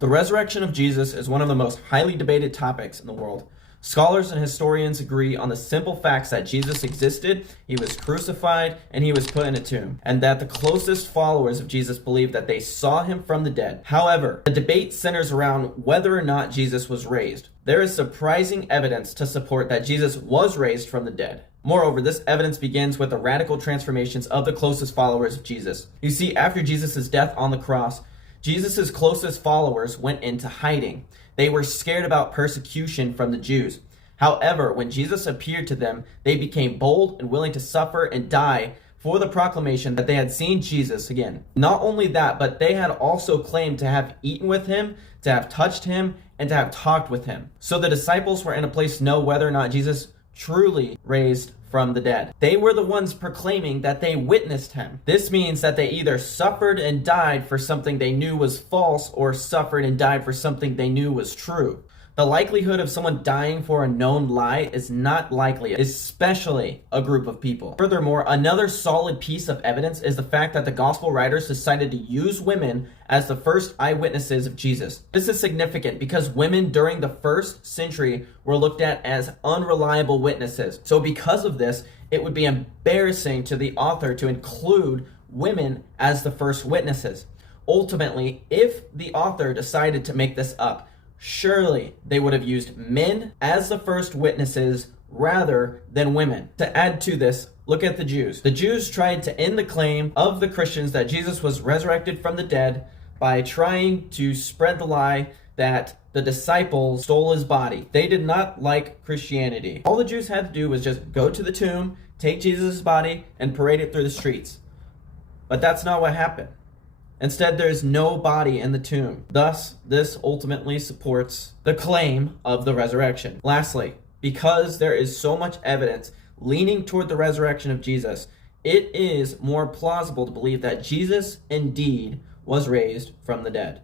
The resurrection of Jesus is one of the most highly debated topics in the world. Scholars and historians agree on the simple facts that Jesus existed, he was crucified, and he was put in a tomb, and that the closest followers of Jesus believe that they saw him from the dead. However, the debate centers around whether or not Jesus was raised. There is surprising evidence to support that Jesus was raised from the dead. Moreover, this evidence begins with the radical transformations of the closest followers of Jesus. You see, after Jesus' death on the cross, Jesus' closest followers went into hiding. They were scared about persecution from the Jews. However, when Jesus appeared to them, they became bold and willing to suffer and die for the proclamation that they had seen Jesus again. Not only that, but they had also claimed to have eaten with him, to have touched him, and to have talked with him. So the disciples were in a place to know whether or not Jesus truly raised from the dead. They were the ones proclaiming that they witnessed him. This means that they either suffered and died for something they knew was false or suffered and died for something they knew was true. The likelihood of someone dying for a known lie is not likely, especially a group of people. Furthermore, another solid piece of evidence is the fact that the gospel writers decided to use women as the first eyewitnesses of Jesus. This is significant because women during the first century were looked at as unreliable witnesses. So because of this, it would be embarrassing to the author to include women as the first witnesses. Ultimately, if the author decided to make this up, surely they would have used men as the first witnesses rather than women. To add to this, look at the Jews. The Jews tried to end the claim of the Christians that Jesus was resurrected from the dead by trying to spread the lie that the disciples stole his body. They did not like Christianity. All the Jews had to do was just go to the tomb, take Jesus' body, and parade it through the streets. But that's not what happened. Instead, there is no body in the tomb. Thus, this ultimately supports the claim of the resurrection. Lastly, because there is so much evidence leaning toward the resurrection of Jesus, it is more plausible to believe that Jesus indeed was raised from the dead.